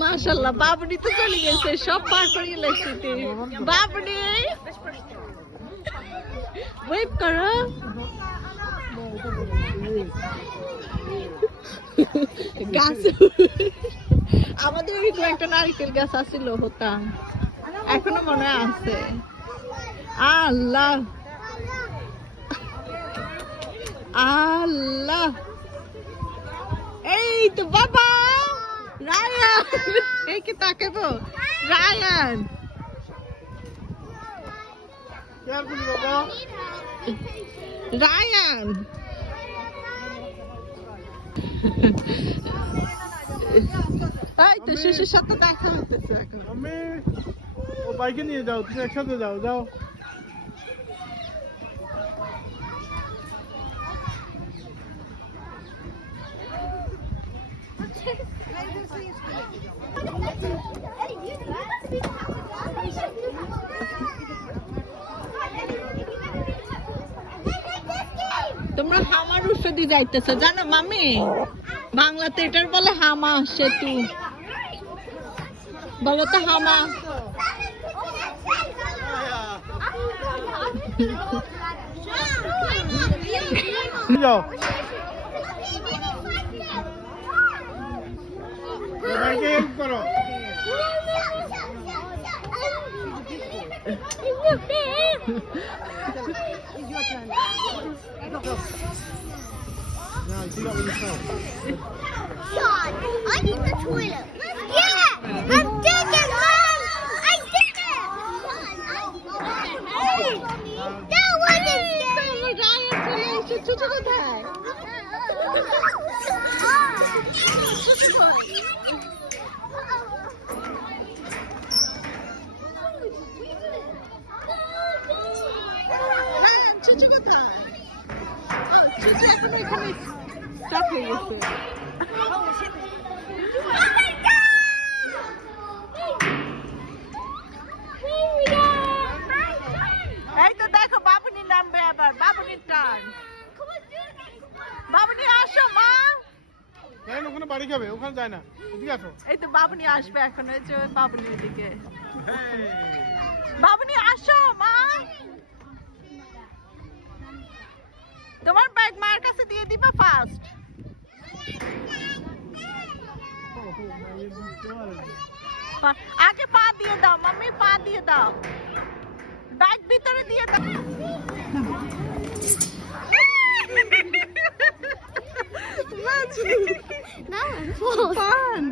মাশাআল্লাহ বাবনি তো চলে গেছে সব পার করে গেছে বাবনি ওয়েট করো গাছ আমাদের এরকম একটা নারকেল গাছ আছিল হতাম এখনো মনে আছে আল্লাহ আল্লাহ এই তো বাবা রায়ান এই কি তাকাবো রায়ান রায়ান এই তো শিশুর সাথে দেখা হইতেছে এখন আমি ও বাইকে নিয়ে যাও তুমি একসাথে যাও যাও তোমরা হামার উৎসদি যাইতেছো জানো মামি বাংলাতে এটার বলে হামা সেতু বলো তো হামা যাও বাইকে হেল্প করো Sean, I need the toilet. Yeah, I'm digging, Mom. I did it. Hey, that wasn't চুচু কোথায় চুচু এখন এখানে চাপ হয়ে গেছে এই তো দেখো বাবুনি নামবে আবার বাবুনির টার্ন বাবুনি আসো মা ওখানে বাড়ি যাবে ওখানে যায় না এদিকে আসো এই তো বাবুনি আসবে এখন এই যে বাবুনির দিকে বাবুনি আসো মা তোমার ব্যাগ মার কাছে দিয়ে দিবা ফার্স্ট আগে পা দিয়ে দাও মাম্মি পা দিয়ে দাও ব্যাগ ভিতরে দিয়ে দাও No, Fun.